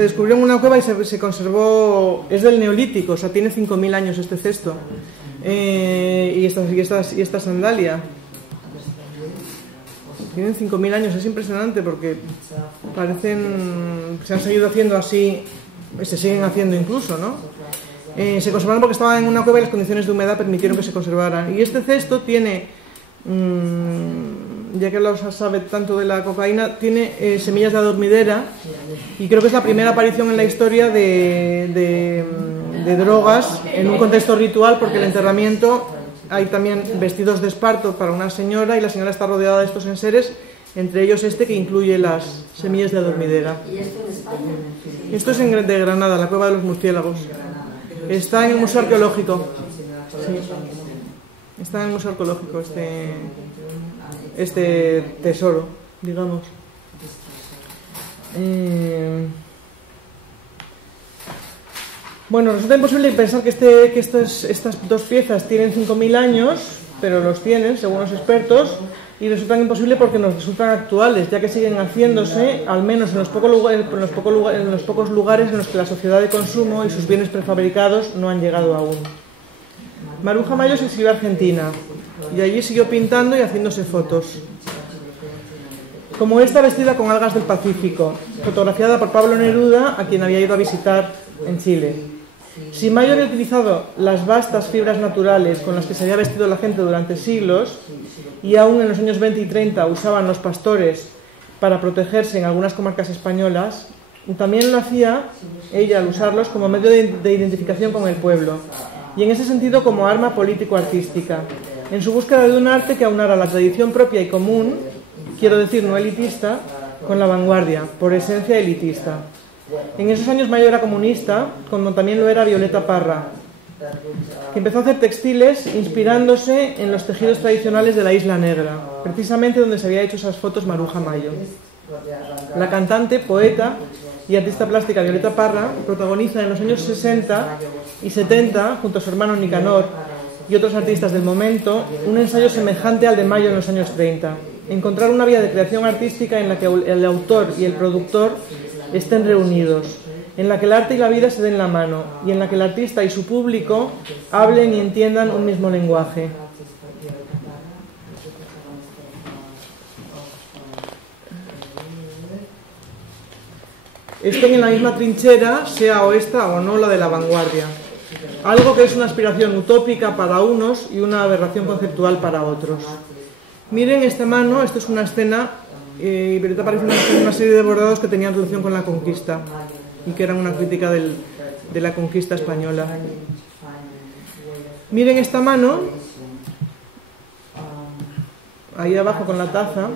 se descubrió en una cueva y se conservó, es del Neolítico, o sea, tiene 5.000 años este cesto. Y esta sandalia. Tienen 5.000 años, es impresionante porque se han seguido haciendo así, se siguen haciendo incluso, ¿no? Se conservaron porque estaban en una cueva y las condiciones de humedad permitieron que se conservaran. Y este cesto tiene, ya que lo sabe tanto de la cocaína, tiene semillas de adormidera, y creo que es la primera aparición en la historia de drogas en un contexto ritual, porque el enterramiento hay también vestidos de esparto para una señora y la señora está rodeada de estos enseres, entre ellos este que incluye las semillas de adormidera. ¿Y esto en España? Esto es de Granada, la cueva de los murciélagos. Está en el Museo Arqueológico. Sí. Está en el Museo Arqueológico este tesoro, digamos. Bueno, resulta imposible pensar que estas dos piezas tienen 5.000 años, pero los tienen, según los expertos, y resultan imposible porque nos resultan actuales, ya que siguen haciéndose, al menos en los pocos lugares en los que la sociedad de consumo y sus bienes prefabricados no han llegado aún. Maruja Mayo se exilió a Argentina, y allí siguió pintando y haciéndose fotos. Como esta, vestida con algas del Pacífico, fotografiada por Pablo Neruda, a quien había ido a visitar en Chile. Si Mayo había utilizado las vastas fibras naturales con las que se había vestido la gente durante siglos, y aún en los años 20 y 30 usaban los pastores para protegerse en algunas comarcas españolas, también lo hacía ella al usarlos como medio de identificación con el pueblo, y en ese sentido como arma político-artística, en su búsqueda de un arte que aunara la tradición propia y común, quiero decir no elitista, con la vanguardia, por esencia elitista. En esos años Mayo era comunista, como también lo era Violeta Parra, que empezó a hacer textiles inspirándose en los tejidos tradicionales de la Isla Negra, precisamente donde se había hecho esas fotos Maruja Mayo. La cantante, poeta y artista plástica Violeta Parra protagoniza en los años 60 y 70, junto a su hermano Nicanor y otros artistas del momento, un ensayo semejante al de Mayo en los años 30. Encontrar una vía de creación artística en la que el autor y el productor estén reunidos, en la que el arte y la vida se den la mano y en la que el artista y su público hablen y entiendan un mismo lenguaje. Estén en la misma trinchera, sea o esta o no la de la vanguardia. Algo que es una aspiración utópica para unos y una aberración conceptual para otros. Miren esta mano, esto es una escena, Violeta aparece una serie de bordados que tenían relación con la conquista y que eran una crítica de la conquista española. Miren esta mano, ahí abajo con la taza,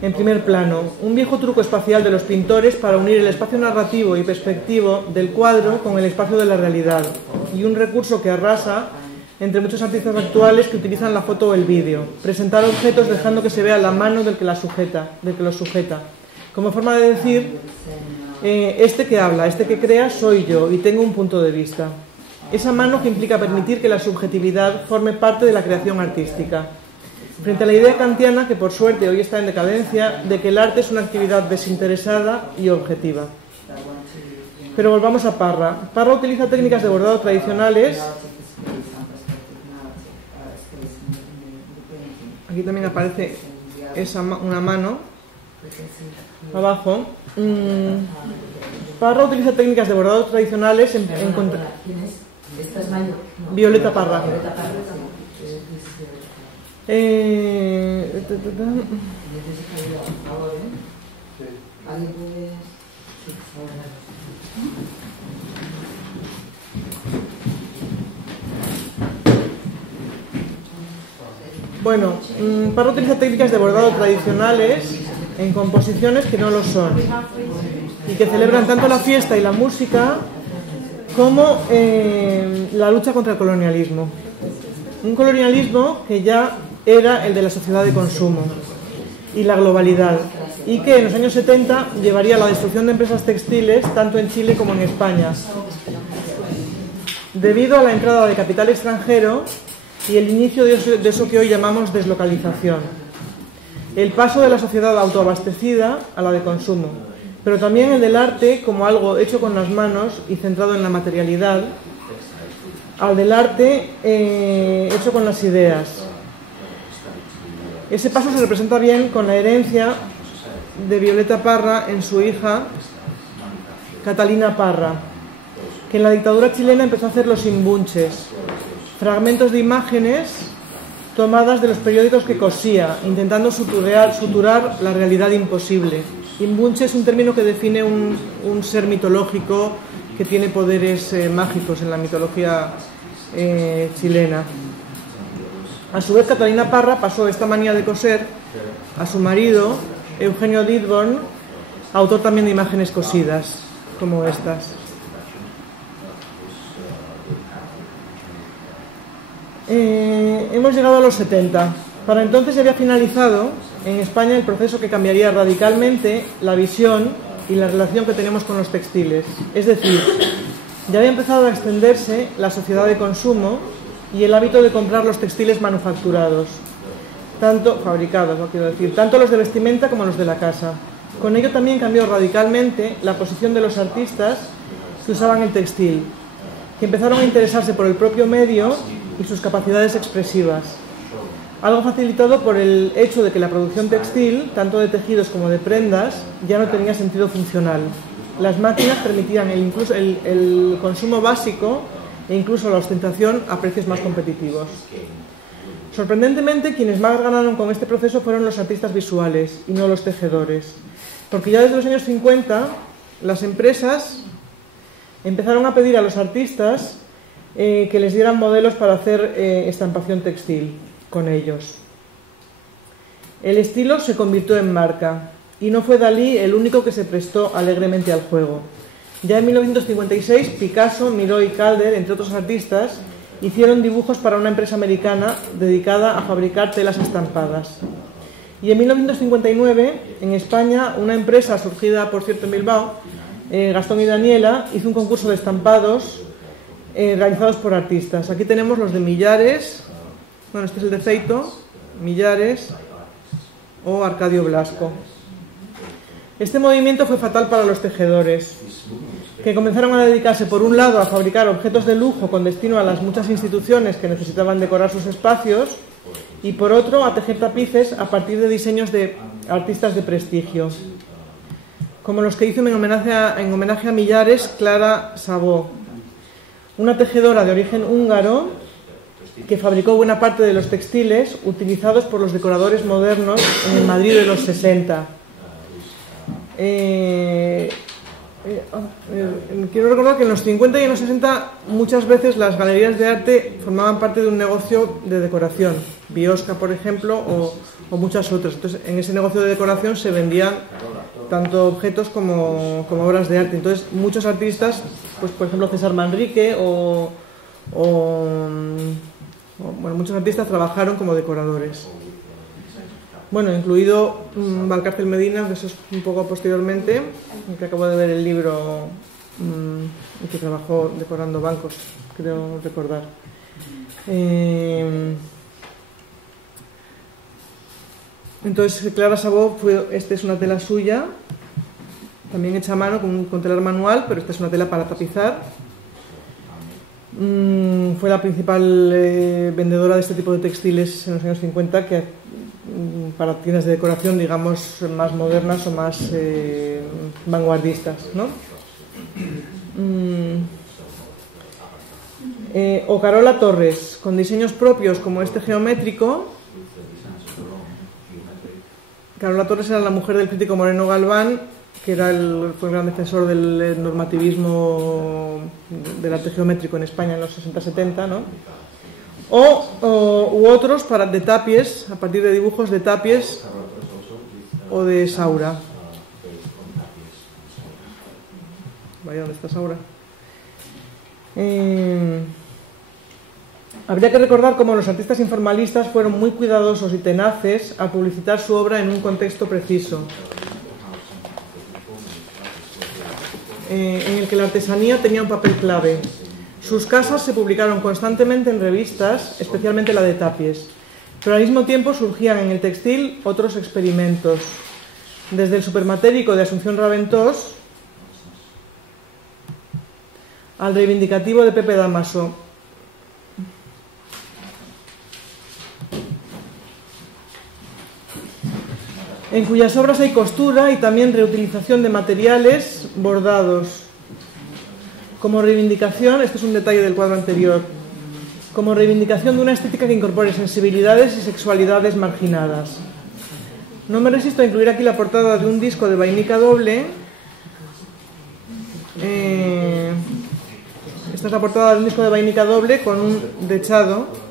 en primer plano, un viejo truco espacial de los pintores para unir el espacio narrativo y perspectivo del cuadro con el espacio de la realidad, y un recurso que arrasa entre muchos artistas actuales que utilizan la foto o el vídeo, presentar objetos dejando que se vea la mano del que los sujeta, como forma de decir, este que habla, este que crea soy yo y tengo un punto de vista. Esa mano que implica permitir que la subjetividad forme parte de la creación artística. Frente a la idea kantiana, que por suerte hoy está en decadencia, de que el arte es una actividad desinteresada y objetiva. Pero volvamos a Parra. Parra utiliza técnicas de bordado tradicionales. Aquí también aparece una mano abajo. Parra utiliza técnicas de bordado tradicionales en contra... ¿Esta es Mayo? Violeta Parra. Bueno, Parra utiliza técnicas de bordado tradicionales en composiciones que no lo son y que celebran tanto la fiesta y la música como la lucha contra el colonialismo. Un colonialismo que ya era el de la sociedad de consumo y la globalidad, y que en los años 70 llevaría a la destrucción de empresas textiles tanto en Chile como en España, debido a la entrada de capital extranjero y el inicio de eso que hoy llamamos deslocalización. El paso de la sociedad autoabastecida a la de consumo, pero también el del arte como algo hecho con las manos y centrado en la materialidad, al del arte hecho con las ideas. Ese paso se representa bien con la herencia de Violeta Parra en su hija Catalina Parra, que en la dictadura chilena empezó a hacer los imbunches, fragmentos de imágenes tomadas de los periódicos que cosía, intentando suturar la realidad imposible. Imbunche es un término que define un ser mitológico que tiene poderes mágicos en la mitología chilena. A su vez, Catalina Parra pasó esta manía de coser a su marido, Eugenio Dittborn, autor también de imágenes cosidas, como estas. Hemos llegado a los 70. Para entonces ya había finalizado en España el proceso que cambiaría radicalmente la visión y la relación que tenemos con los textiles. Es decir, ya había empezado a extenderse la sociedad de consumo y el hábito de comprar los textiles manufacturados, fabricados, quiero decir, tanto los de vestimenta como los de la casa. Con ello también cambió radicalmente la posición de los artistas que usaban el textil, que empezaron a interesarse por el propio medio y sus capacidades expresivas. Algo facilitado por el hecho de que la producción textil, tanto de tejidos como de prendas, ya no tenía sentido funcional. Las máquinas permitían el consumo básico e incluso la ostentación a precios más competitivos. Sorprendentemente, quienes más ganaron con este proceso fueron los artistas visuales y no los tejedores, porque ya desde los años 50 las empresas empezaron a pedir a los artistas que les dieran modelos para hacer estampación textil con ellos. El estilo se convirtió en marca y no fue Dalí el único que se prestó alegremente al juego. Ya en 1956 Picasso, Miró y Calder, entre otros artistas, hicieron dibujos para una empresa americana dedicada a fabricar telas estampadas. Y en 1959 en España una empresa surgida por cierto en Bilbao, Gastón y Daniela, hizo un concurso de estampados realizados por artistas. Aquí tenemos los de Millares, bueno, este es el de Feito, Millares o Arcadio Blasco. Este movimiento fue fatal para los tejedores, que comenzaron a dedicarse por un lado a fabricar objetos de lujo con destino a las muchas instituciones que necesitaban decorar sus espacios y por otro a tejer tapices a partir de diseños de artistas de prestigio, como los que hizo en homenaje a Millares Clara Sabó, una tejedora de origen húngaro que fabricó buena parte de los textiles utilizados por los decoradores modernos en el Madrid de los 60. Quiero recordar que en los 50 y en los 60 muchas veces las galerías de arte formaban parte de un negocio de decoración, Biosca por ejemplo o muchas otras. Entonces en ese negocio de decoración se vendían tanto objetos como obras de arte. Entonces muchos artistas, pues por ejemplo César Manrique bueno, muchos artistas trabajaron como decoradores. Bueno, incluido Valcárcel Medina, que eso es un poco posteriormente, que acabo de ver el libro y que trabajó decorando bancos, creo recordar. Entonces Clara Sabó, esta es una tela suya, también hecha a mano con telar manual, pero esta es una tela para tapizar. Fue la principal vendedora de este tipo de textiles en los años 50, que para tiendas de decoración, digamos, más modernas o más vanguardistas, ¿no? O Carola Torres, con diseños propios como este geométrico. Carola Torres era la mujer del crítico Moreno Galván, que fue el gran defensor del normativismo del arte geométrico en España en los 60-70, ¿no? U otros de Tapies, a partir de dibujos de Tapies o de Saura. Vaya, ¿dónde está Saura? Habría que recordar cómo los artistas informalistas fueron muy cuidadosos y tenaces al publicitar su obra en un contexto preciso, en el que la artesanía tenía un papel clave. Sus casas se publicaron constantemente en revistas, especialmente la de Tapies, pero al mismo tiempo surgían en el textil otros experimentos. desde el supermatérico de Asunción Raventós al reivindicativo de Pepe Damaso. En cuyas obras hay costura y también reutilización de materiales bordados. Como reivindicación, este es un detalle del cuadro anterior, como reivindicación de una estética que incorpore sensibilidades y sexualidades marginadas. No me resisto a incluir aquí la portada de un disco de vainica doble. Esta es la portada de un disco de vainica doble con un dechado.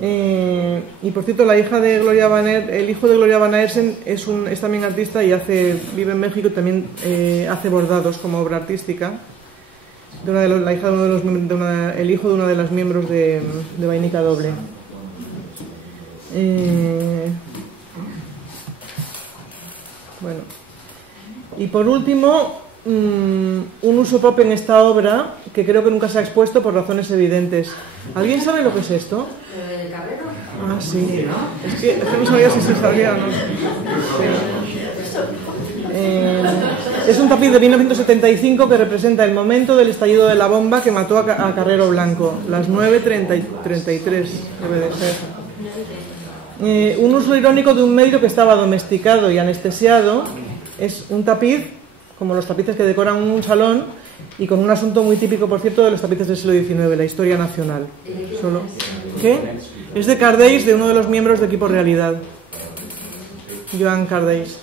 Y por cierto, el hijo de Gloria Van Aersen es también artista y vive en México y también hace bordados como obra artística. El hijo de una de las miembros de vainica doble. Bueno, y por último, un uso pop en esta obra que creo que nunca se ha expuesto por razones evidentes. ¿Alguien sabe lo que es esto? ¿El Carrero? Ah, sí. Es que no sabía si se sabía o no. Sí. Es un tapiz de 1975 que representa el momento del estallido de la bomba que mató a Carrero Blanco, las 9:33 debe de ser. Un uso irónico de un medio que estaba domesticado y anestesiado. Es un tapiz, como los tapices que decoran un salón, y con un asunto muy típico, por cierto, de los tapices del siglo XIX, la historia nacional. ¿Qué? Es de Cardeix, de uno de los miembros de Equipo Realidad, Joan Cardeix.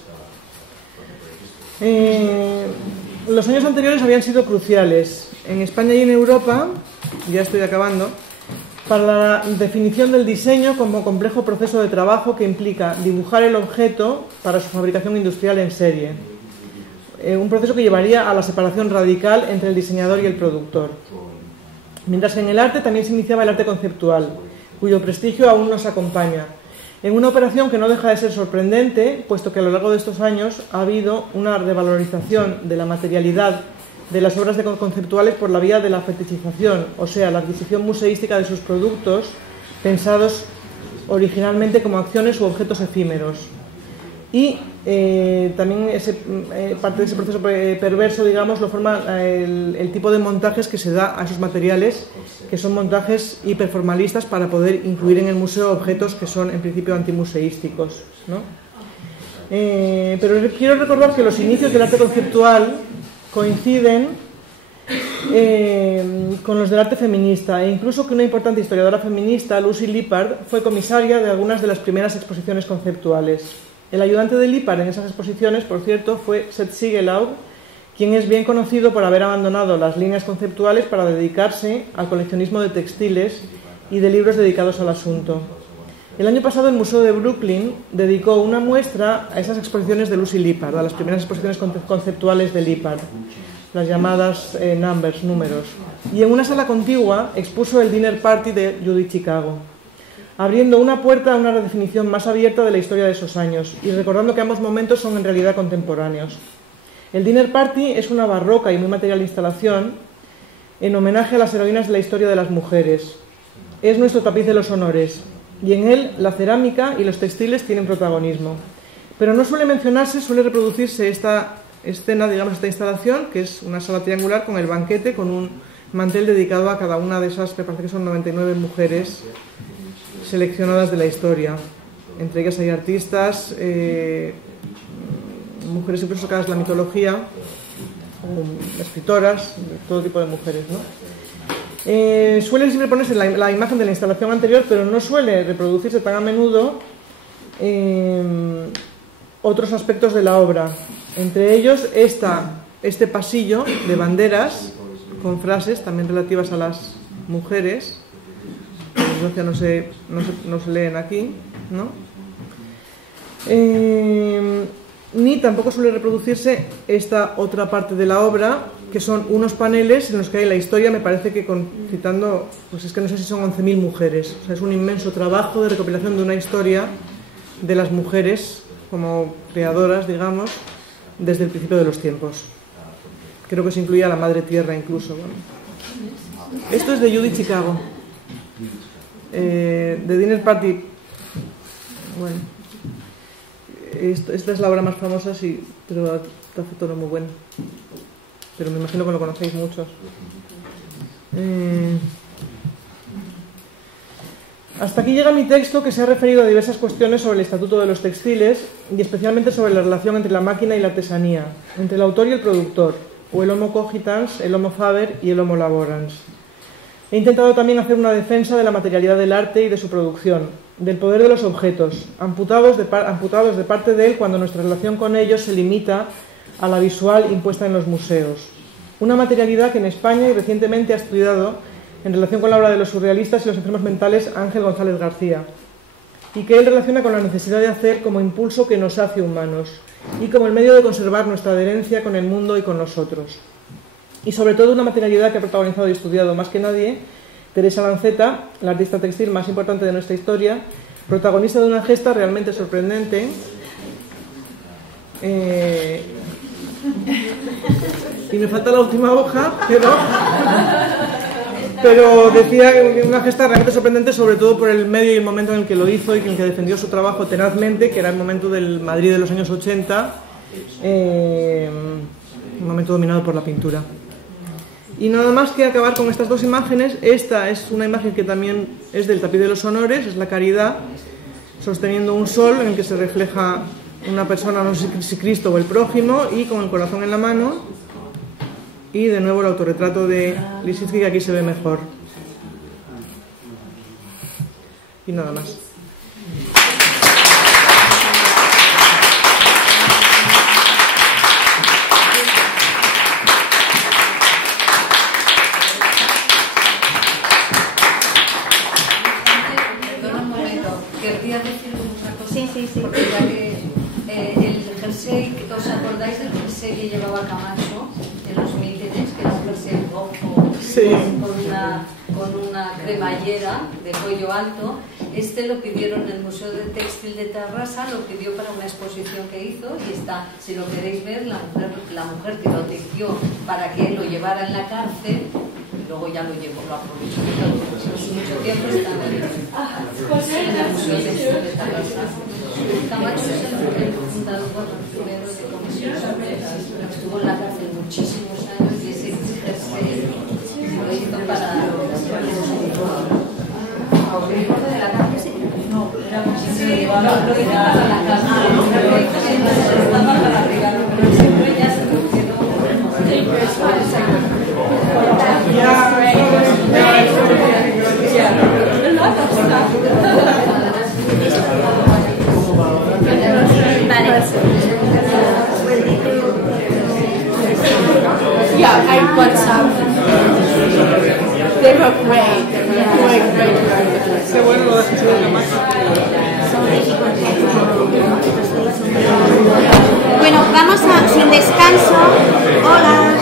Los años anteriores habían sido cruciales en España y en Europa, ya estoy acabando, para la definición del diseño como complejo proceso de trabajo que implica dibujar el objeto para su fabricación industrial en serie. Un proceso que llevaría a la separación radical entre el diseñador y el productor. Mientras que en el arte también se iniciaba el arte conceptual, cuyo prestigio aún nos acompaña, en una operación que no deja de ser sorprendente, puesto que a lo largo de estos años ha habido una revalorización de la materialidad de las obras conceptuales por la vía de la fetichización, o sea, la adquisición museística de sus productos, pensados originalmente como acciones u objetos efímeros. Y también parte de ese proceso perverso, digamos, lo forma el tipo de montajes que se da a esos materiales, que son montajes hiperformalistas para poder incluir en el museo objetos que son en principio antimuseísticos, ¿no? Pero quiero recordar que los inicios del arte conceptual coinciden con los del arte feminista, e incluso que una importante historiadora feminista, Lucy Lippard, fue comisaria de algunas de las primeras exposiciones conceptuales. El ayudante de Lippard en esas exposiciones, por cierto, fue Seth Siegelaub, quien es bien conocido por haber abandonado las líneas conceptuales para dedicarse al coleccionismo de textiles y de libros dedicados al asunto. El año pasado el Museo de Brooklyn dedicó una muestra a esas exposiciones de Lucy Lippard, a las primeras exposiciones conceptuales de Lippard, las llamadas números. Y en una sala contigua expuso el Dinner Party de Judith Chicago, abriendo una puerta a una redefinición más abierta de la historia de esos años y recordando que ambos momentos son en realidad contemporáneos. El Dinner Party es una barroca y muy material instalación en homenaje a las heroínas de la historia de las mujeres. Es nuestro tapiz de los honores y en él la cerámica y los textiles tienen protagonismo. Pero no suele mencionarse, suele reproducirse esta escena, digamos, esta instalación, que es una sala triangular con el banquete, con un mantel dedicado a cada una de esas, me parece que son 99 mujeres seleccionadas de la historia. Entre ellas hay artistas, mujeres incluso sacadas de la mitología, escritoras, todo tipo de mujeres, ¿no? Suele siempre ponerse la imagen de la instalación anterior, pero no suele reproducirse tan a menudo otros aspectos de la obra. Entre ellos este pasillo de banderas con frases también relativas a las mujeres. No se leen aquí, ¿no? Ni tampoco suele reproducirse esta otra parte de la obra, que son unos paneles en los que hay la historia, me parece que citando, pues es que no sé si son 11.000 mujeres. O sea, es un inmenso trabajo de recopilación de una historia de las mujeres como creadoras, digamos, desde el principio de los tiempos. Creo que se incluía a la Madre Tierra incluso. Bueno. Esto es de Judith Chicago. De Dinner Party. Bueno, esta es la obra más famosa, sí, pero hace todo muy bueno. Pero me imagino que lo conocéis muchos. Hasta aquí llega mi texto, que se ha referido a diversas cuestiones sobre el estatuto de los textiles y especialmente sobre la relación entre la máquina y la artesanía, entre el autor y el productor, o el homo cogitans, el homo faber y el homo laborans. He intentado también hacer una defensa de la materialidad del arte y de su producción, del poder de los objetos, amputados de parte de él cuando nuestra relación con ellos se limita a la visual impuesta en los museos. Una materialidad que en España y recientemente ha estudiado en relación con la obra de los surrealistas y los enfermos mentales Ángel González García, y que él relaciona con la necesidad de hacer como impulso que nos hace humanos y como el medio de conservar nuestra adherencia con el mundo y con nosotros. Y sobre todo una materialidad que ha protagonizado y estudiado más que nadie Teresa Lanceta, la artista textil más importante de nuestra historia, protagonista de una gesta realmente sorprendente. Y me falta la última hoja, pero decía que una gesta realmente sorprendente, sobre todo por el medio y el momento en el que lo hizo y en el que defendió su trabajo tenazmente, que era el momento del Madrid de los años 80, un momento dominado por la pintura. Y nada más que acabar con estas dos imágenes. Esta es una imagen que también es del Tapiz de los Honores, es la Caridad, sosteniendo un sol en el que se refleja una persona, no sé si Cristo o el prójimo, y con el corazón en la mano. Y de nuevo el autorretrato de Lisinski, que aquí se ve mejor. Y nada más. Sí. Porque ya que el jersey, ¿os acordáis del jersey que llevaba Camacho en los mítines? Que era un jersey rojo, sí, con una cremallera de cuello alto. Este lo pidieron en el Museo de Textil de Tarrasa, lo pidió para una exposición que hizo y está, si lo queréis ver, la mujer que lo tejió para que él lo llevara en la cárcel. Luego ya lo llevo, lo aprovecho. Hace mucho tiempo está en el Museo de Textil de Tarrasa. Camacho es el fundador, primero de Comisión Sorpresa. Estuvo en la cárcel muchísimos años y ese jersey lo hizo para de la cárcel. No, era muchísimo. Lo hizo para la cárcel. Estaba para regalarlo, pero siempre ya se lo quedó. Yeah, I WhatsApp. They were great. Qué bueno lo de Jesús de la Magia. Bueno, vamos a, sin descanso. Hola.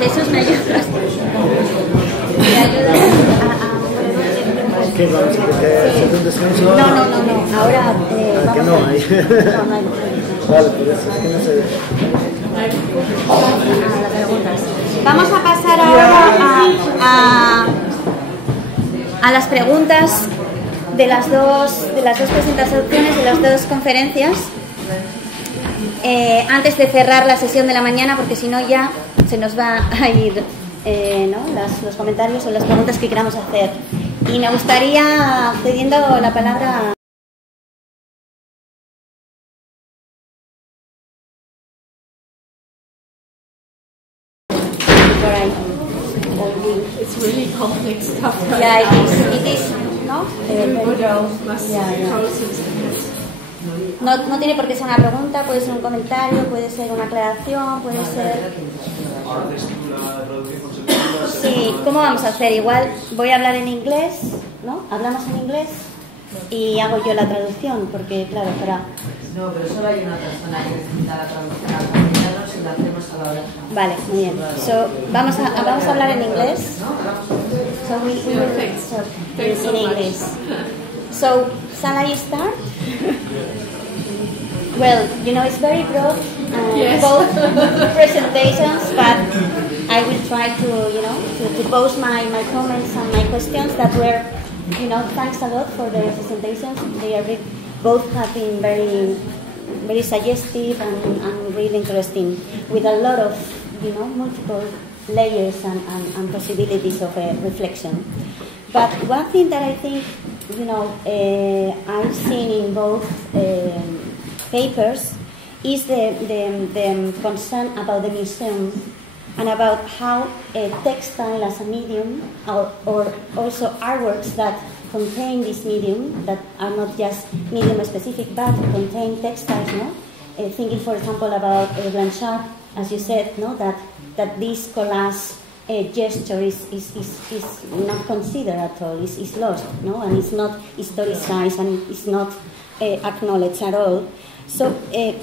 Jesús, ¿me ayudas? ¿Me ayudas ¿Qué vamos a hacer un descanso? No. Ahora vamos que no a... hay. Vale, por eso es que no sé. Vamos a pasar ahora a las preguntas de las dos presentaciones, de las dos conferencias, antes de cerrar la sesión de la mañana, porque si no ya se nos va a ir los comentarios o las preguntas que queramos hacer. Y me gustaría, cediendo la palabra It's really complex stuff. Yeah, it is, ¿no? No tiene por qué ser una pregunta, puede ser un comentario, puede ser una aclaración, puede ser... Sí, ¿cómo vamos a hacer? Igual voy a hablar en inglés, ¿no? Hablamos en inglés y hago yo la traducción, porque claro, para... No, pero solo hay una persona que necesita la traducción al castellano si la hacemos a la oreja. Vale, muy bien. So, vamos a hablar en inglés. So we will in English. So, shall I start? Well, it's very broad, both presentations, but I will try to pose my comments and my questions that were, thanks a lot for the presentations. They are both have been very very suggestive and really interesting, with a lot of multiple layers and possibilities of reflection. But one thing that I think I've seen in both papers is the concern about the museum and about how textile as a medium, or also artworks that contain this medium, that are not just medium specific but contain textiles, thinking for example about Blanchard, as you said, that this collage gesture is not considered at all, is lost, and it's not historicized and it's not acknowledged at all. So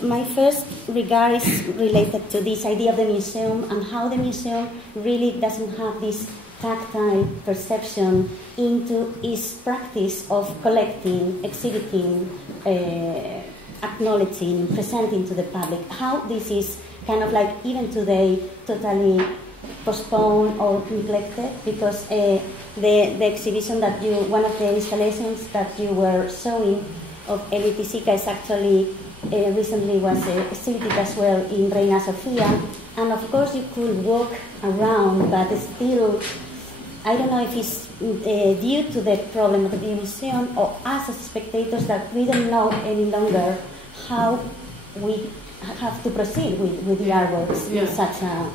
my first regard is related to this idea of the museum and how the museum really doesn't have this tactile perception into its practice of collecting, exhibiting, acknowledging, presenting to the public. How this is kind of like even today totally postponed or neglected, because the exhibition that one of the installations that you were showing of Elie Tisica is actually recently was exhibited as well in Reina Sofia, and of course you could walk around, but still I don't know if it's due to the problem of the museum or us as spectators that we don't know any longer how we have to proceed with the artworks in such a,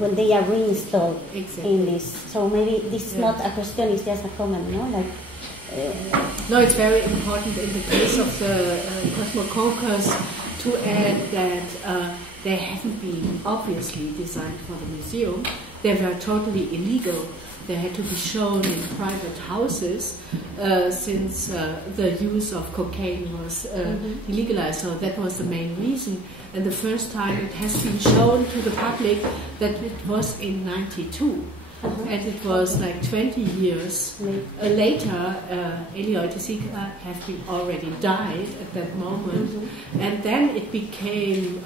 when they are reinstalled in this. So maybe this is not a question, it's just a comment, No, it's very important in the case of the Cosmococus to add that they haven't been obviously designed for the museum. They were totally illegal. They had to be shown in private houses since the use of cocaine was illegalized. So that was the main reason. And the first time it has been shown to the public that it was in '92. And it was like 20 years later, Elie Tisica had been already died at that moment. And then it became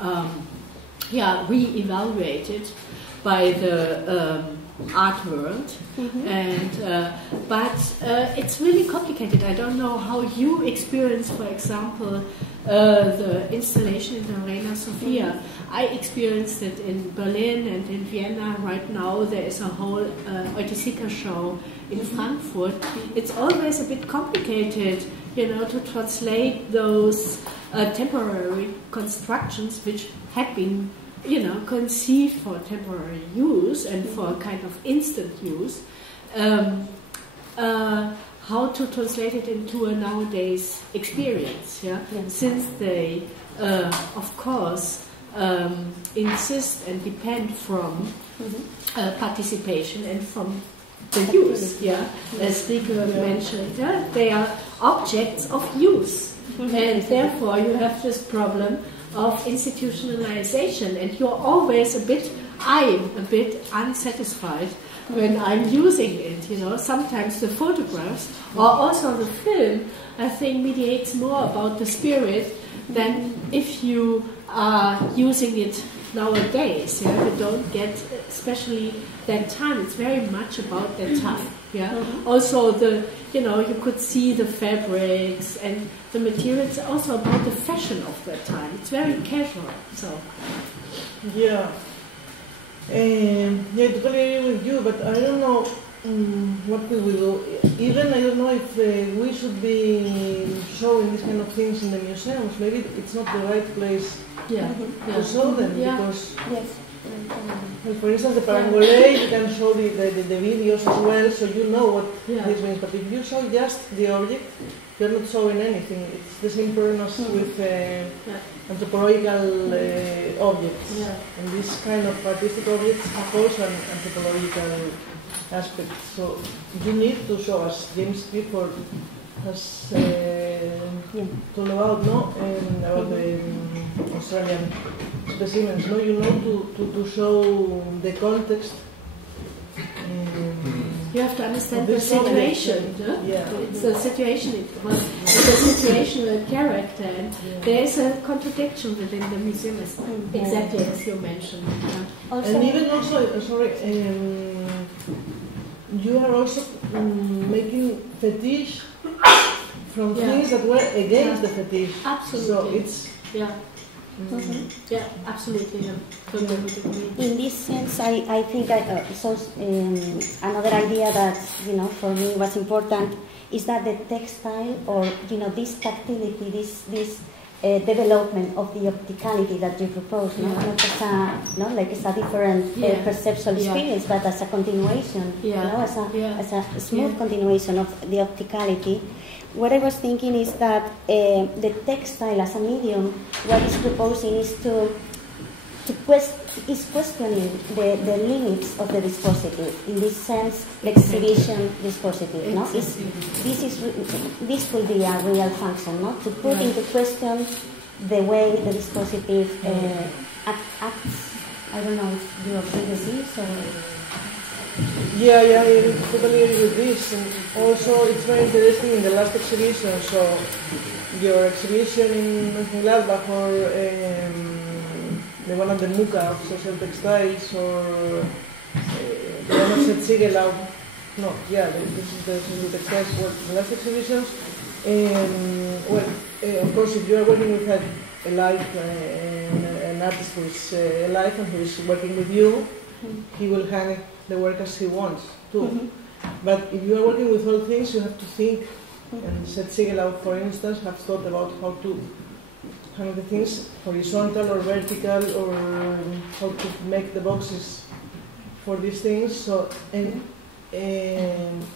re-evaluated by the art world. But it's really complicated. I don't know how you experience, for example, the installation in the Reina Sofia. I experienced it in Berlin and in Vienna. Right now there is a whole Tisica show in Frankfurt. It's always a bit complicated, to translate those temporary constructions which had been, conceived for temporary use and for kind of instant use. How to translate it into a nowadays experience, since they, of course, insist and depend from participation and from the use, as Rike mentioned, they are objects of use, and therefore you have this problem of institutionalization, and you're always I'm a bit unsatisfied when I'm using it, sometimes the photographs or also the film, I think, mediates more about the spirit than if you are using it nowadays. You don't get, especially that time, it's very much about that time. Also you could see the fabrics and the materials, also about the fashion of that time. It's very casual. So I totally agree with you, but I don't know what will we do. Even I don't know if we should be showing these kind of things in the museums. Maybe it's not the right place to show them, because for instance, the Parangolé, you can show the videos as well, so you know what this means. But if you show just the object, you're not showing anything. It's the same problem as with anthropological objects. And this kind of artistic objects have also an anthropological aspect. So you need to show, as James Clifford has told about, about the Australian specimens. You know to show the context. You have to understand the situation. It's the situation. It's a situational character, and there is a contradiction within the museum, exactly as you mentioned. And even also, you are also making fetish from things that were against the fetish. Absolutely. So it's Yeah. Mhm. Yeah, absolutely. Yeah. Totally would agree. In this sense, I think another idea that for me was important is that the textile, or this tactility, this development of the opticality that you propose, not as a different perceptual experience, but as a continuation, as a smooth continuation of the opticality. What I was thinking is that the textile as a medium, what it's proposing is questioning the limits of the dispositive. In this sense, the exhibition dispositive. No, this will be a real function, no, to put into question the way the dispositive acts. I don't know if you agree with this or. Yeah, I totally agree with this. And also, it's very interesting in the last exhibition. So, your exhibition in Mönchengladbach, or the one at the MUCA of social textiles, or the one of Setzigelau. No, yeah, this is the social textiles work. The last exhibitions. Of course, if you are working with a live, an artist who is alive and who is working with you, he will hang the work as he wants too. But if you are working with all things, you have to think. And Setzigelau, for instance, have thought about how to hang the things horizontal or vertical, or how to make the boxes for these things. So, and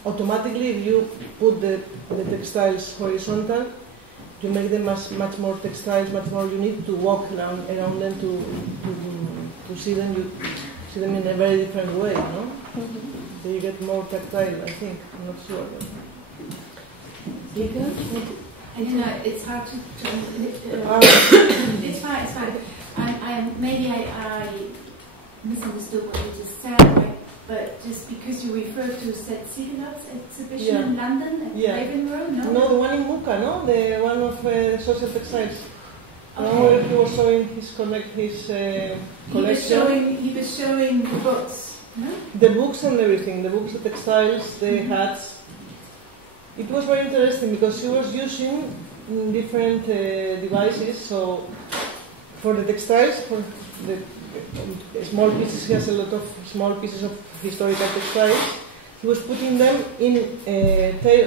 automatically, if you put the textiles horizontal, you make them much more textiles, much more. You need to walk around them to see them. You see them in a very different way, no? So you get more tactile, I think. I'm not sure. It's hard to it's fine. Maybe I misunderstood what you just said, but just because you referred to Setzigelau's exhibition in London at Raven Row, no? No, the one in MUCA, no? The one of social textiles. Where he was showing his collection. He was showing the books, no? The books and everything, the books, the textiles, the hats. It was very interesting because he was using different devices. So for the textiles, for the small pieces, he has a lot of small pieces of historical textiles. He was putting them in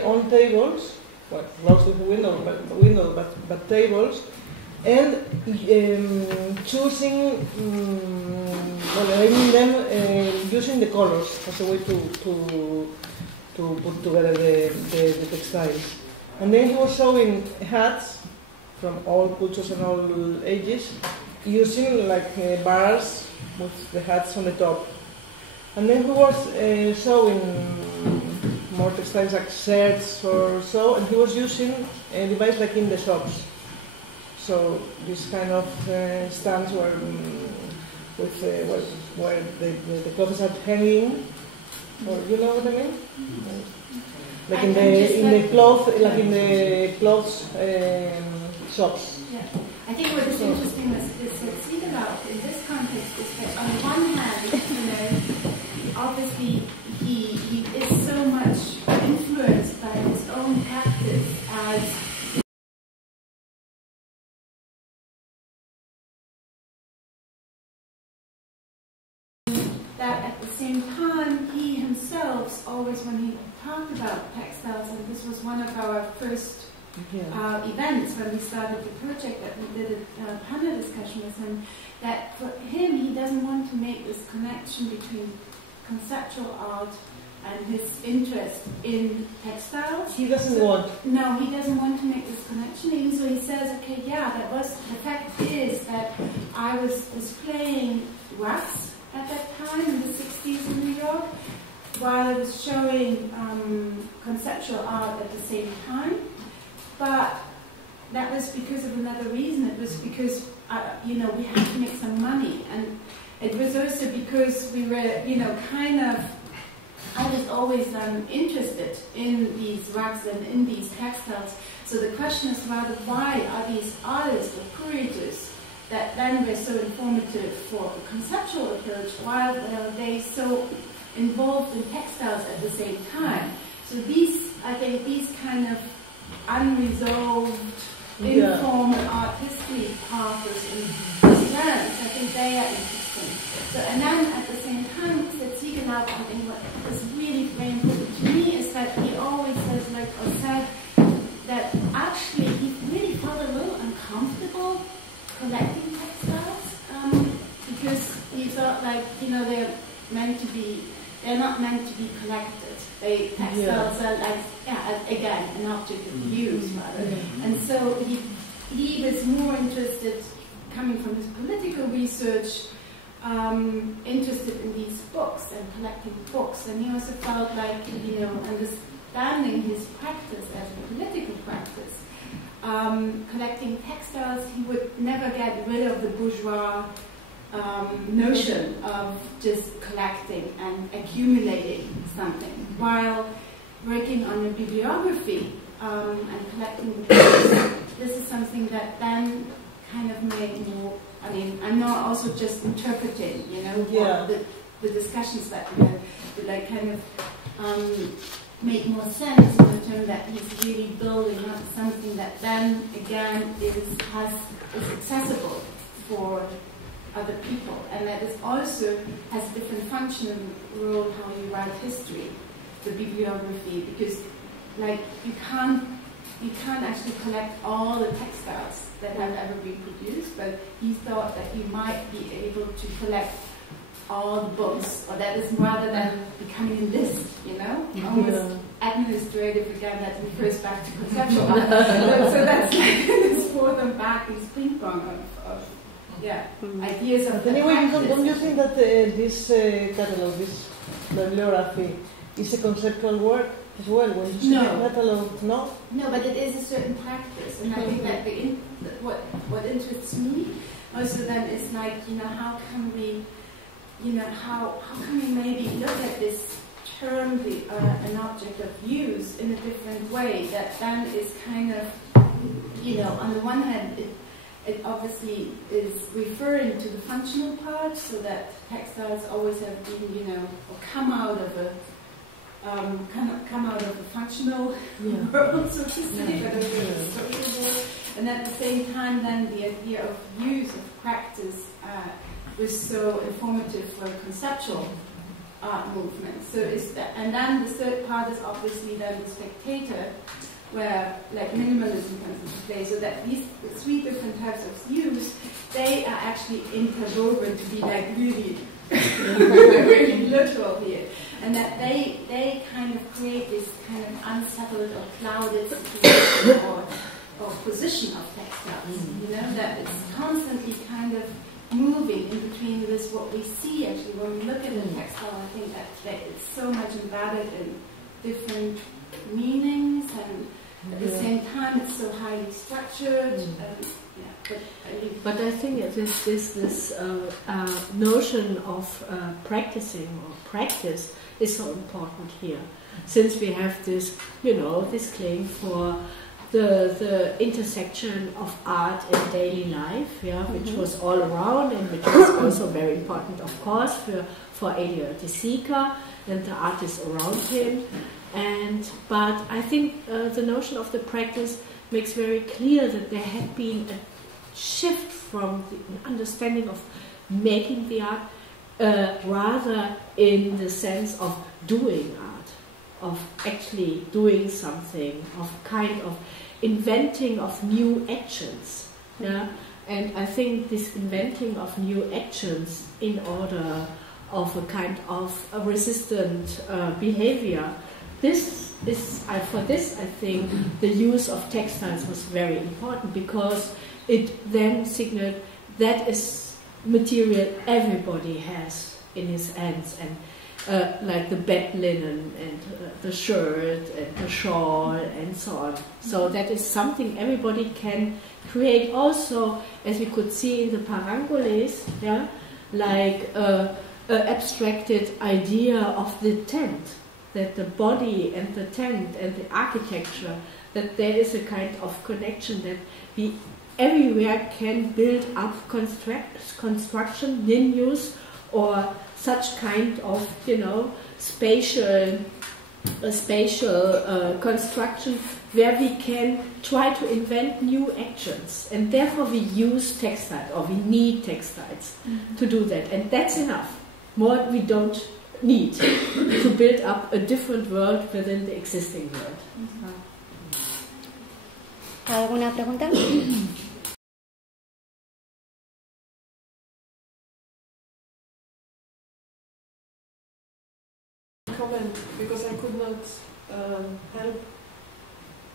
on tables, well, close to the window, but tables, and choosing, arranging them using the colors as a way to put together the textiles. And then he was showing hats from all cultures and all ages, using bars with the hats on the top. And then he was showing more textiles like shirts or so, and he was using a device like in the shops. So this kind of stands where the clothes are hanging. Or you know what I mean? Like in the clothes shops. Yeah. I think what is interesting is Setzigelau in this context is that on the one hand, obviously he is so much influenced by his own practice as that at the same time he himself always, when he talked about textiles, and this was one of our first events when we started the project, that we did a panel discussion with him, that for him he doesn't want to make this connection between conceptual art and his interest in textiles. He doesn't want. No, he doesn't want to make this connection. Even so, he says, okay, the fact is that I was displaying wax at that time in the 60s in New York, while I was showing conceptual art at the same time. But that was because of another reason. It was because, we had to make some money. And it was also because we were, I was always interested in these rugs and in these textiles. So the question is rather, why are these artists or curators that then were so informative for the conceptual approach, while they so involved in textiles at the same time? So these kind of unresolved informal art history paths in these lands. I think they are interesting. So, and then at the same time, said Ziegenlaub, I think what is really very important to me is that he always says, like, or said, that actually he really felt a little uncomfortable collecting textiles because he felt like, they're not meant to be collected. Textiles are like, again, an object of use rather. And so he was more interested, coming from his political research, interested in these books and collecting books. And he also felt like, understanding his practice as a political practice, collecting textiles, he would never get rid of the bourgeois notion of just collecting and accumulating something, while working on a bibliography and collecting the books. This is something that then kind of made more, I'm not also just interpreting, what the discussions that we had, but like kind of make more sense in the term that he's really building up something that then again is accessible for other people, and that is also has different functional role how you write history, the bibliography, because like you can't actually collect all the textiles that have ever been produced, but he thought that you might be able to collect all the books, or that is rather than becoming a list, almost administrative again, that refers back to conceptual art. So that's like this forth and back, this ping pong of ideas of anyway, don't you think that this catalog, this bibliography, is a conceptual work as well? When you say catalog, no? No, but it is a certain practice, and I think that what interests me also then is like, how can we maybe look at this term, an object of use, in a different way that then is kind of, on the one hand, it obviously is referring to the functional part, so that textiles always have been, or come out of a functional world, so to say, but also a social world. And at the same time, then the idea of use, of practice, was so informative for conceptual art movement. So and then the third part is obviously then the spectator, where like minimalism comes into play, so that these three different types of use, they are actually interwoven to be like really, really literal here, and that they kind of create this kind of unsettled or clouded situation or position of textiles, that it's constantly kind of moving in between this, what we see actually when we look at the textile. I think that it's so much embedded in different meanings, and at the same time it's so highly structured. But I think this notion of practicing or practice is so important here, since we have this, this claim for the intersection of art and daily life, which was all around, and which was also very important, of course, for Elio de Sica and the artists around him. But I think the notion of the practice makes very clear that there had been a shift from the understanding of making the art, rather in the sense of doing art, of actually doing something, of kind of inventing of new actions. And I think this inventing of new actions in order of a kind of a resistant behavior, this is, for this I think the use of textiles was very important, because it then signaled that is material everybody has in his hands, and like the bed linen and the shirt and the shawl and so on. So that is something everybody can create. Also, as we could see in the Parangoles, like an abstracted idea of the tent, that the body and the tent and the architecture, that there is a kind of connection, that we everywhere can build up construction, lineus, or such kind of, spatial a spatial construction where we can try to invent new actions, and therefore we use textiles, or we need textiles to do that, and that's enough. More we don't need to build up a different world within the existing world. ¿Alguna pregunta? Comment, because I could not help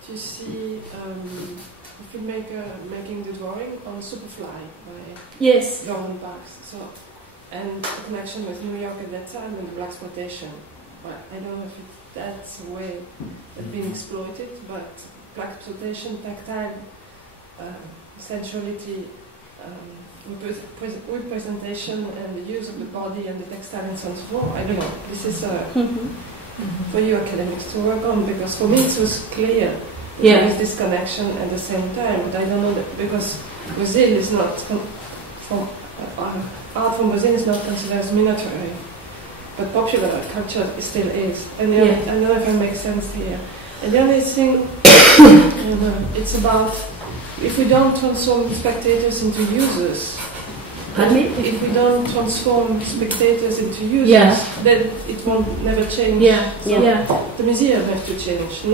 to see a filmmaker making the drawing on Superfly by Yes. Lauren Parks. So, and the connection with New York at that time and blaxploitation. But I don't know if that's a way that's being exploited, but blaxploitation, tactile sensuality, representation, and the use of the body and the textile and so on. I don't know. This is for you academics to work on, because for me it was clear there is this connection at the same time, but I don't know that, because Brazil is not art from Brazil is not considered as military, but popular culture still is. And I don't know if it makes sense here. And the only thing, it's about if we don't transform spectators into users. If we don't transform spectators into users, then it won't never change. The museum has to change.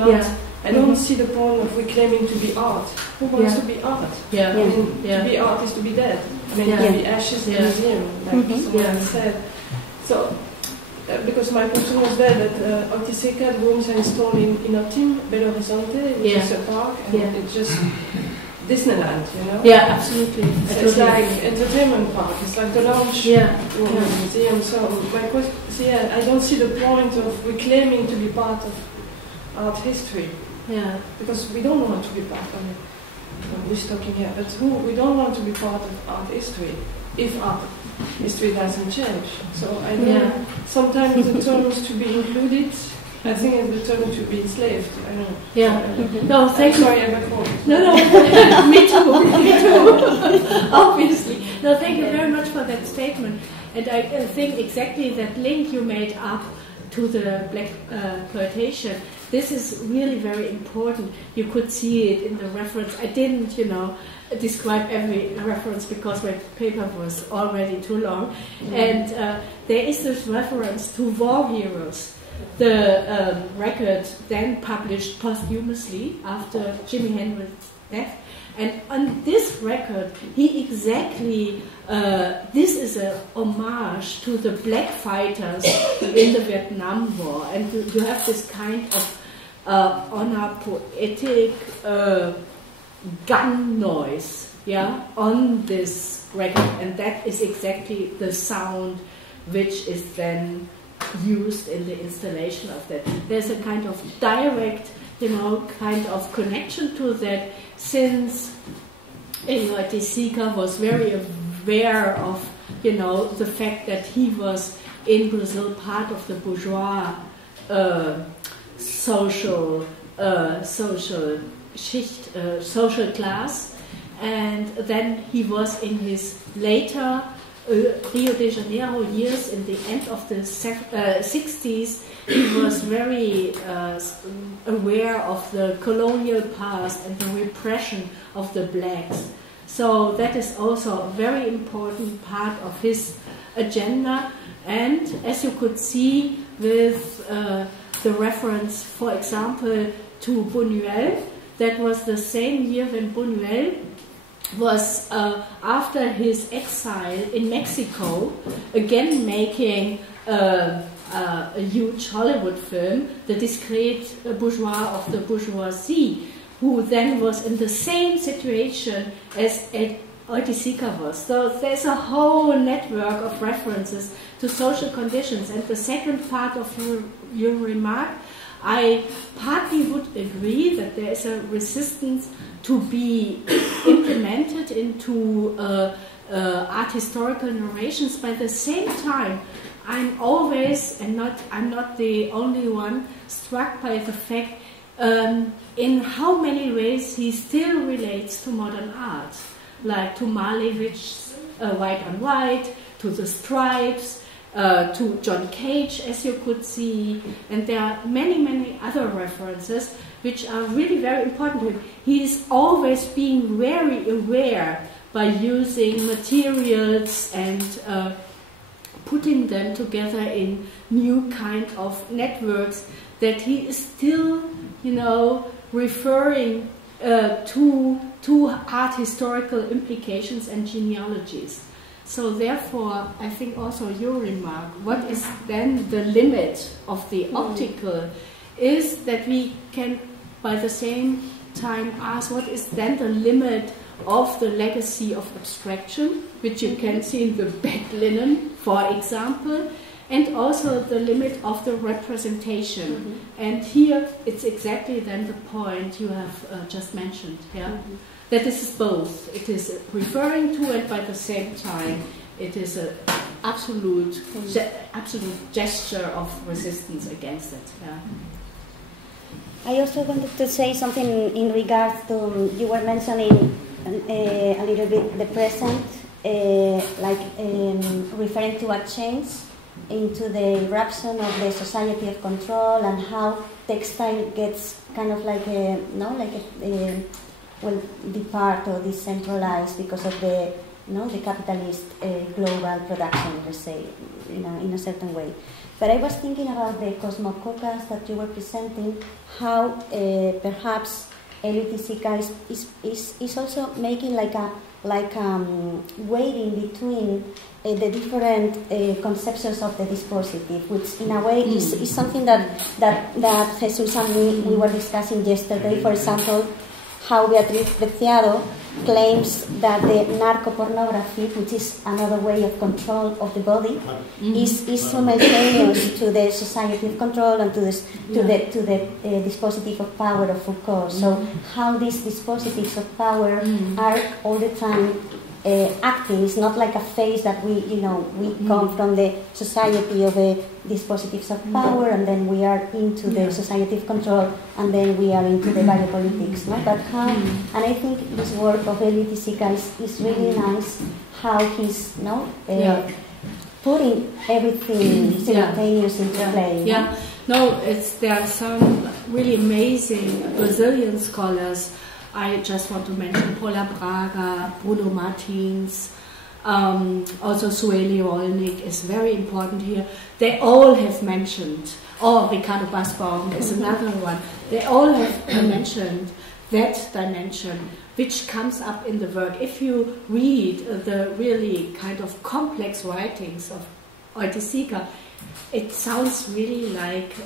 I don't see the point of reclaiming to be art. Who wants to be art? I mean, to be art is to be dead. I mean, to be ashes in the museum, like someone said. So, because my question was there that Oiticica rooms are installed in Otim, Belo Horizonte, which is a park, and it's just Disneyland, you know? Yeah, absolutely. It's like entertainment park. It's like the lounge room in the museum. So my question is, I don't see the point of reclaiming to be part of art history. Because we don't want to be part of it. We're talking here, but we don't want to be part of art history if art history doesn't change. So I know sometimes the term is to be included. I think it's the term to be enslaved. I don't know. No, thank you. Sorry, I got caught. No. Me too. Obviously. No, thank you very much for that statement. And I think exactly that link you made up to the blaxploitation. This is really very important. You could see it in the reference. I didn't, describe every reference because my paper was already too long. And there is this reference to War Heroes, the record then published posthumously after Jimi Hendrix's death. And on this record, he exactly, this is a homage to the black fighters in the Vietnam War. And you have this kind of onopoetic gun noise, on this record. And that is exactly the sound which is then used in the installation of that. There's a kind of direct, kind of connection to that, since Oiticica was very aware of, the fact that he was in Brazil part of the bourgeois social Schicht, social class, and then he was in his later Rio de Janeiro years, in the end of the 60s, he was very aware of the colonial past and the repression of the blacks. So that is also a very important part of his agenda. And as you could see with the reference, for example, to Buñuel, that was the same year when Buñuel was, after his exile in Mexico, again making a huge Hollywood film, The Discreet Bourgeois of the Bourgeoisie, who then was in the same situation as Oiticica was. So there's a whole network of references to social conditions. And the second part of your remark, I partly would agree that there is a resistance to be implemented into art historical narrations. But at the same time, I'm always, and I'm not the only one, struck by the fact in how many ways he still relates to modern art, like to Malevich's White on White, to the stripes, to John Cage, as you could see, and there are many other references which are really very important to him. He is always being very aware by using materials and putting them together in new kind of networks, that he is still, referring to art historical implications and genealogies. So therefore, I think also your remark, what is then the limit of the optical, is that we can, by the same time, ask what is then the limit of the legacy of abstraction, which you can see in the back linen, for example, and also the limit of the representation. And here it's exactly then the point you have just mentioned, that this is both. It is referring to, and by the same time it is an absolute gesture of resistance against it. I also wanted to say something in regards to, you were mentioning a little bit the present, referring to a change into the eruption of the society of control, and how textile gets kind of be part or decentralized because of the the capitalist global production, let's say, in a certain way. But I was thinking about the cosmocaucus that you were presenting, how perhaps Eleuthisica is also making waiting between the different conceptions of the dispositive, which in a way is something that Jesus and we were discussing yesterday. For example, how Beatriz Preciado claims that the narcopornography, which is another way of control of the body, is simultaneous to the society of control and to the dispositive of power of Foucault. So how these dispositives of power are all the time acting. It's not like a phase that we come from the society of the dispositives of power, and then we are into the society of control, and then we are into the biopolitics. No? But how, and I think this work of Eleuthisica is really nice, how he's putting everything simultaneous into play. There are some really amazing Brazilian scholars. I just want to mention Paula Braga, Bruno Martins, also Sueli Rolnik is very important here. They all have mentioned, Ricardo Basbaum is another one, they all have mentioned that dimension which comes up in the work. If you read the really kind of complex writings of Eleuthisica, it sounds really like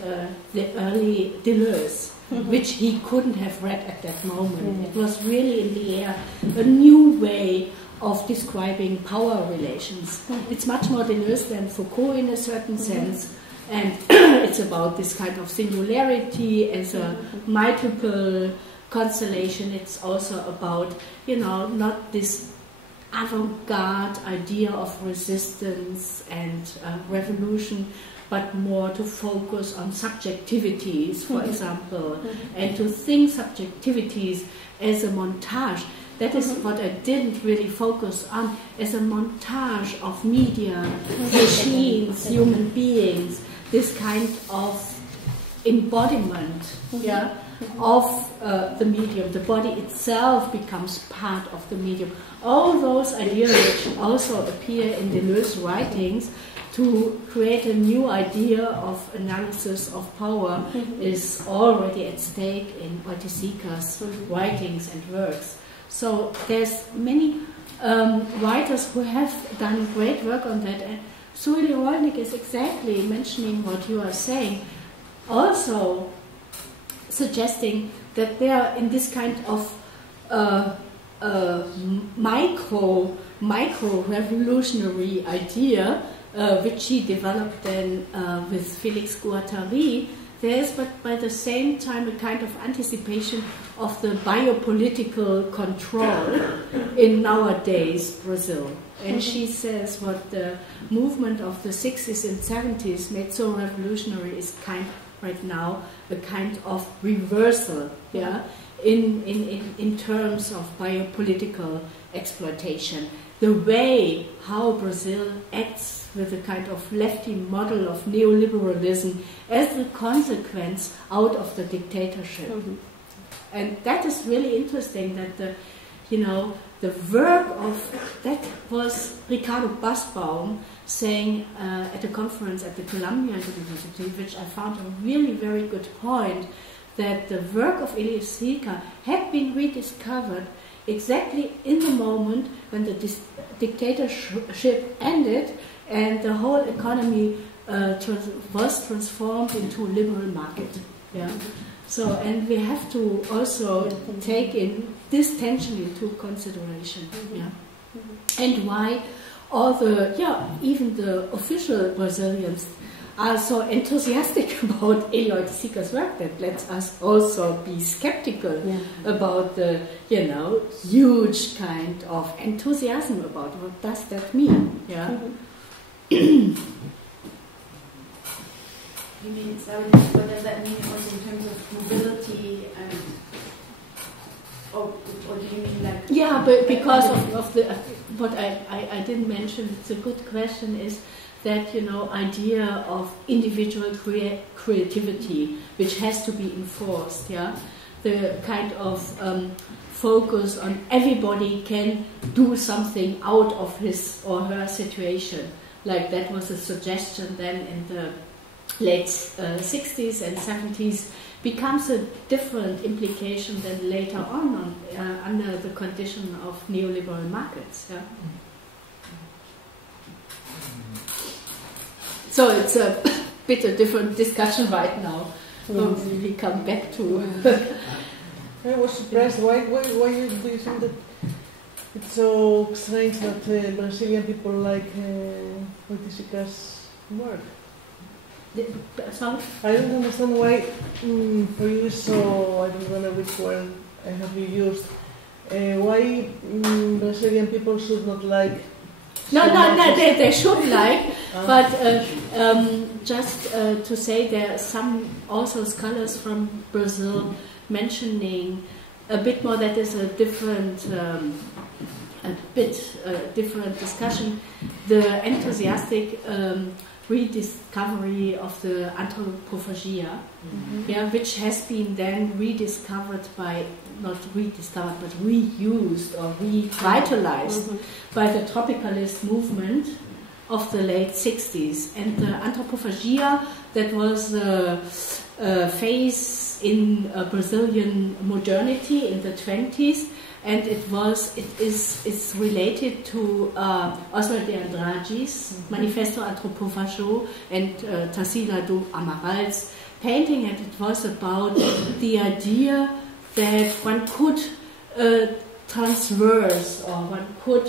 the early Deleuze, which he couldn't have read at that moment. It was really in the air, a new way of describing power relations. It's much more Deleuze than Foucault in a certain sense, and it's about this kind of singularity as a multiple constellation. It's also about, not this avant-garde idea of resistance and revolution, but more to focus on subjectivities, for example, and to think subjectivities as a montage. That is what I didn't really focus on, as a montage of media, machines, human beings, this kind of embodiment of the medium. The body itself becomes part of the medium. All those ideas which also appear in Deleuze's writings to create a new idea of analysis of power is already at stake in Eleuthisica's writings and works. So there's many writers who have done great work on that, and Sueli Rolnik is exactly mentioning what you are saying, also suggesting that they are in this kind of micro revolutionary idea, which he developed then with Felix Guattari. There is, but by the same time, a kind of anticipation of the biopolitical control in nowadays Brazil. And she says what the movement of the 60s and 70s made so revolutionary is right now a kind of reversal, in terms of biopolitical exploitation. the way how Brazil acts with a kind of lefty model of neoliberalism as a consequence out of the dictatorship. And that is really interesting that the work of, that was Ricardo Basbaum saying at a conference at the Columbia University, which I found a really very good point, that the work of Elias Hilka had been rediscovered exactly in the moment when the dictatorship ended and the whole economy was transformed into a liberal market. Yeah. So, and we have to also take in this tension into consideration. Yeah. And why all the, even the official Brazilians are so enthusiastic about Eloy Sica's work that lets us also be skeptical about the, huge kind of enthusiasm about what does that mean. Yeah. You mean, so what does that mean also in terms of mobility and, or do you mean like... Yeah, but because of the, what I didn't mention, it's a good question, is that, idea of individual creativity, which has to be enforced, the kind of focus on everybody can do something out of his or her situation. Like that was a suggestion then in the late 60s and 70s, becomes a different implication than later on under the condition of neoliberal markets. Yeah? So it's a bit a different discussion right now. Hopefully we come back to... I was surprised. Why do you think that it's so strange that Brazilian people like Sica's work? Sorry? I don't understand why, for you, so I don't know which word I have you used, why Brazilian people should not like... No, they should like, but just to say there are some also scholars from Brazil mentioning a bit more, that is a different, different discussion, the enthusiastic rediscovery of the anthropophagia, which has been then rediscovered by, not rediscovered, but reused or revitalized by the tropicalist movement of the late 60s. And the anthropophagia, that was a phase in Brazilian modernity in the 20s, and it's related to Oswald de Andrade's Manifesto Antropophago and Tarsila do Amaral's painting, and it was about the idea that one could transverse, or one could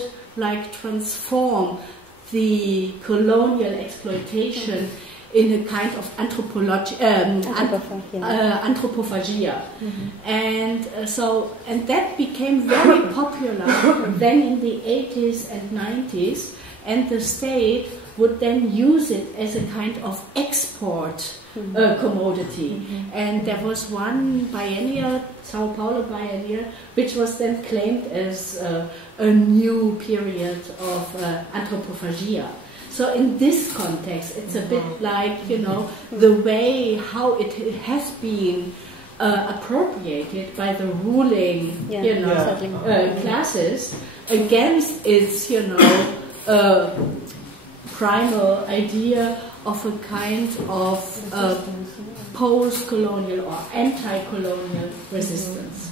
transform the colonial exploitation in a kind of anthropophagia. And and that became very popular then in the 80s and 90s, and the state would then use it as a kind of export commodity. And there was one biennial, Sao Paulo biennial, which was then claimed as a new period of anthropophagia. So in this context, it's a bit like, the way how it has been appropriated by the ruling, classes against its, primal idea of a kind of post-colonial or anti-colonial resistance.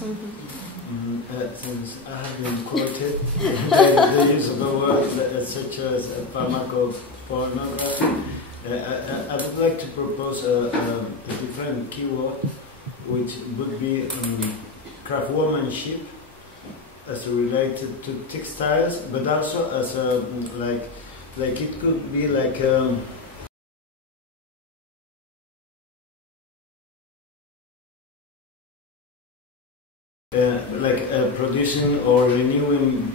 Since I have been quoted, the use of the word such as pharmacopornography, I would like to propose a different keyword, which would be craftsmanship, as related to textiles, but also as a like it could be like. Producing or renewing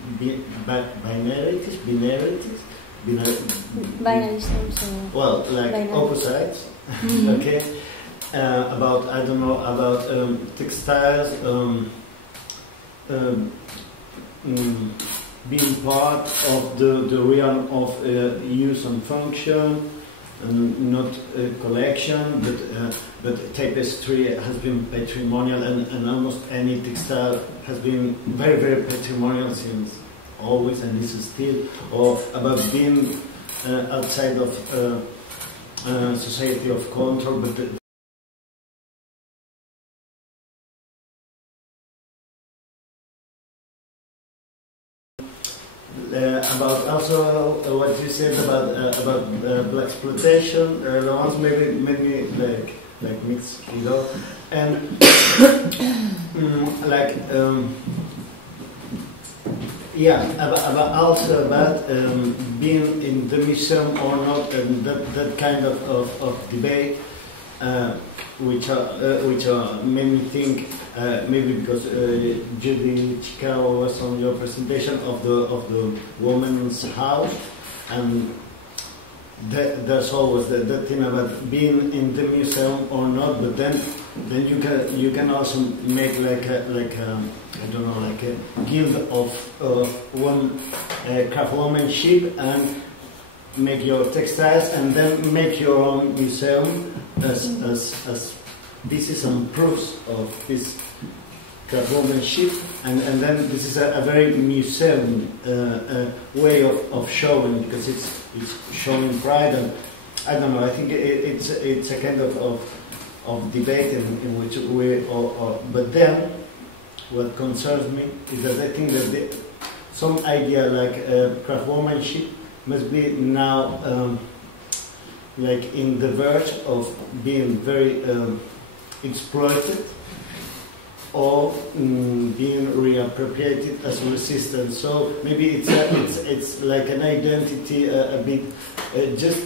binarities, well, like binary opposites. Okay, about textiles, being part of the realm of use and function, and not collection, but tapestry has been patrimonial, and almost any textile has been very, very patrimonial since always, and this is still, or about being outside of society of control, but about also what you said about black exploitation, Laurence maybe made me like mix it up, and yeah, about also about being in the museum or not, and that kind of debate, which made me think, maybe because Judy Chikao was on your presentation of the woman's house, and there's always that thing about being in the museum or not, but then you can also make like a I don't know, like a guild of one craftsmanship, and make your textiles, and then make your own museum as pieces and proofs of this craftsmanship, and then this is a very museum way of showing, because it's showing pride, and I don't know, I think it's a kind of debate in which we but then what concerns me is that I think that some idea like craftsmanship must be now like in the verge of being very exploited, or being reappropriated as resistance. So maybe it's like an identity a bit, just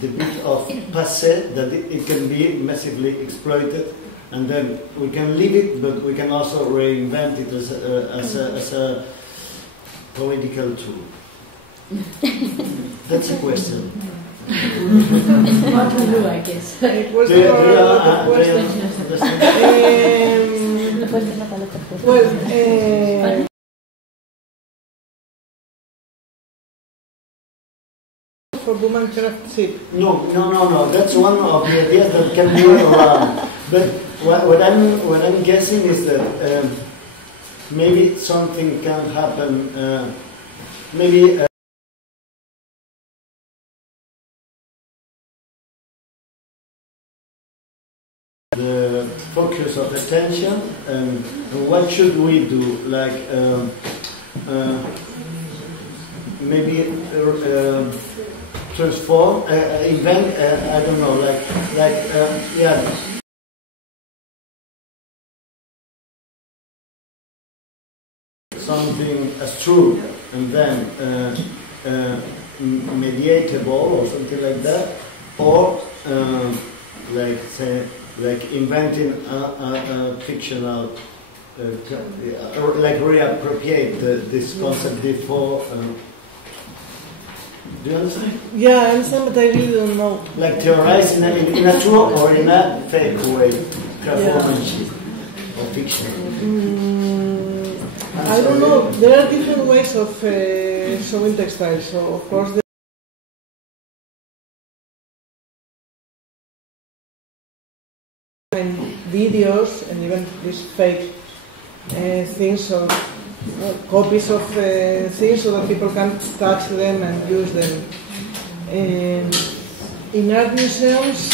the bit of passé that it can be massively exploited, and then we can leave it, but we can also reinvent it as a political tool. That's a question. What to do, I guess. It was a question. For woman craftsmanship. No. That's one of the ideas that can be around. But what I'm guessing is that maybe something can happen. Maybe. The focus of attention, and what should we do? Like maybe transform, invent. I don't know. Yeah. Something as true, and then mediatable or something like that, or like say. Like inventing a fictional, like reappropriate this concept before. Do you understand? Yeah, I understand, but I really don't know. Like theorize in a true or in a fake way, craftsmanship or fiction. I don't know. There are different ways of showing textiles. So of course. Videos and even these fake things or copies of things so that people can touch them and use them. In art museums,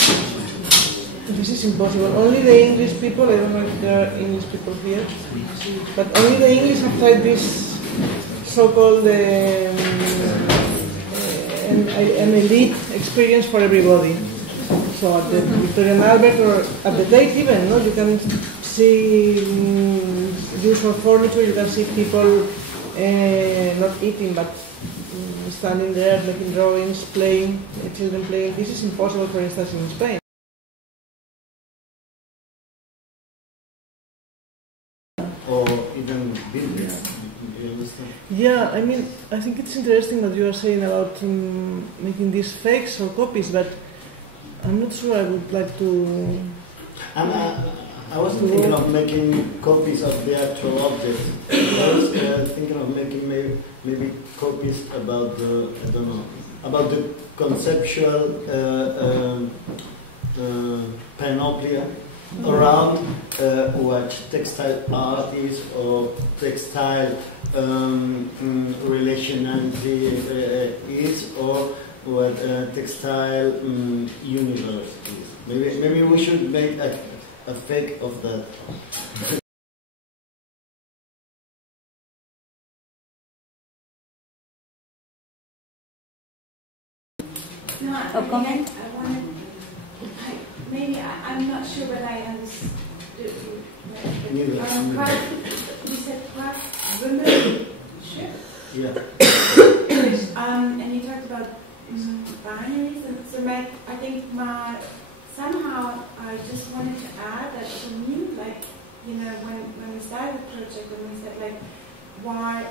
this is impossible. Only the English people, I don't know if there are English people here, but only the English have tried this so-called an elite experience for everybody. So at the Victorian Albert or at the Tate even, no, you can see use of furniture, you can see people not eating but standing there making drawings, playing, children playing. This is impossible, for instance, in Spain. Or even building. You understand? Yeah, I mean, I think it's interesting what you are saying about making these fakes or copies, but I'm not sure I would like to. I wasn't thinking of making copies of the actual object. I was thinking of making maybe copies about the, I don't know, about the conceptual panoplia around what textile art is, or textile relationality is, or what textile universe is. Maybe we should make a fake of that. No, Or comment? I'm not sure whether I understood you. You said craftsmanship? Yeah. And you talked about binaries, and so I think somehow I just wanted to add that for me, like, you know, when we started the project, when we said, like, why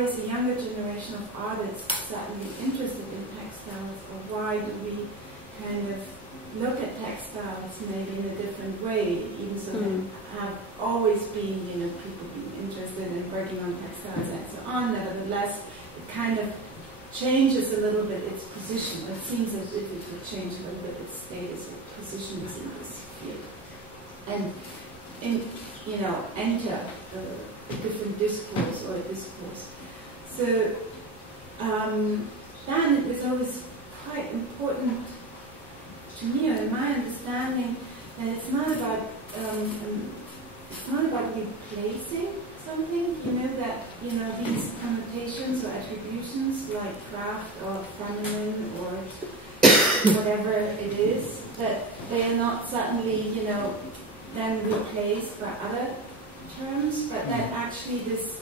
is the younger generation of artists suddenly interested in textiles, or why do we kind of look at textiles maybe in a different way, even so there have always been, you know, people being interested in working on textiles and so on. Nevertheless, it kind of changes a little bit its position. It seems as if it would change a little bit its status or position within this field, and enter a different discourse or a discourse. So then it is always quite important to me, or in my understanding, that it's not about replacing something. You know that these connotations or attributions like craft or feminine or whatever it is, that they are not suddenly then replaced by other terms, but that actually this,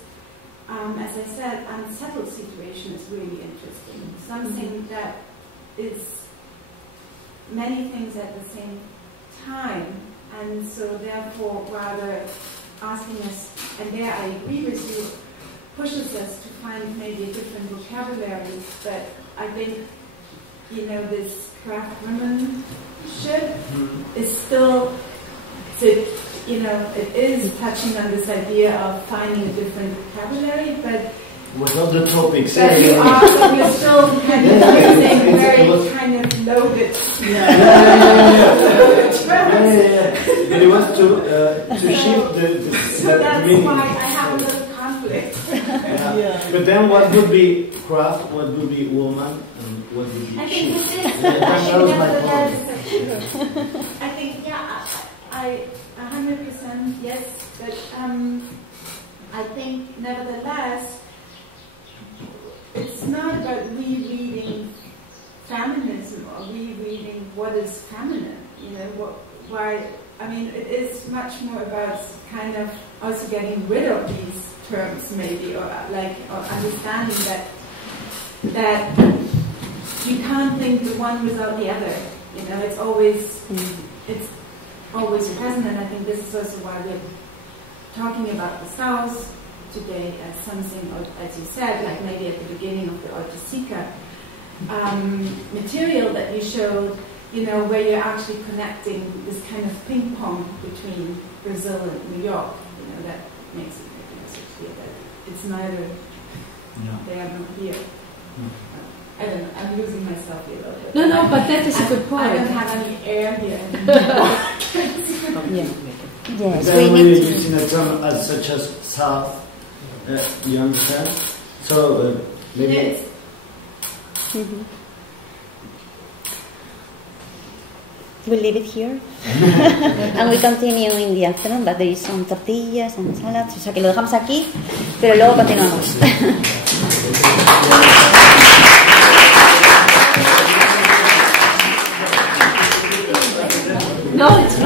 as I said, unsettled situation is really interesting. Something that is many things at the same time, and so therefore rather asking us, and there I agree with you, pushes us to find maybe a different vocabulary. But I think this craft womanship is still, it is touching on this idea of finding a different vocabulary, but without the topics. But you're still kind of using very kind of loaded. But it was to shift the so that's meaning. why I have a little conflict. But then what would be craft, what would be woman, and what would be I she? think this is, I think, I 100% yes, but I think nevertheless, it's not about rereading feminism or rereading what is feminine. It is much more about kind of also getting rid of these terms, maybe, or understanding that you can't think the one without the other. It's always present, and I think this is also why we're talking about the South today as something, as you said, like maybe at the beginning of the Oiticica material that you showed, where you're actually connecting this kind of ping pong between Brazil and New York, that makes it clear that it's neither, they are not here. I don't know, I'm losing myself here a little bit. No, but that is a good point. I don't have any air here. Yes, then we we're need to. using a term such as South, you understand? So maybe... Yes. We'll leave it here. And we continue in the afternoon, but there is some tortillas and salads. O sea que lo dejamos aquí, pero luego continuamos. No, it's